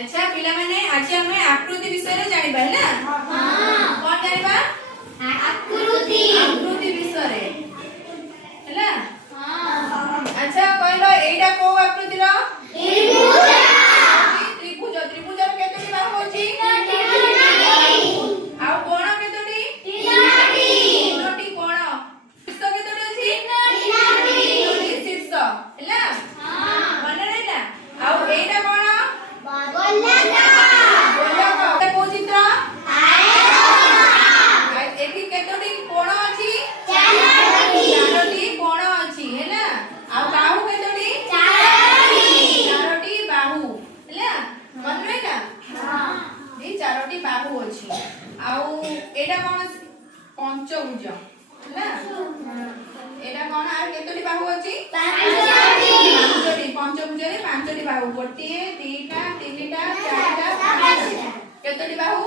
अच्छा पिला माने आज हमें आकृति विषय रे जानिबा है ना। हां कोन जानिबा आकृति विषय रे हैला। हां अच्छा कहलो एटा को आकृति रो त्रिभुज त्रिभुज रे केतोटी बाहु होची आ कोण केतोटी तीनोटी कोण शीर्ष केतोटी अछि तीनोटी शीर्ष हैला। हां मन रहला आ एटा कोण पंचभुज हैला। एटा कोन आर केतोटी बाहु अछि पांचटी पंचभुज रे पांचटी बाहु गोटे 2टा 3टा 4टा 5टा केतोटी बाहु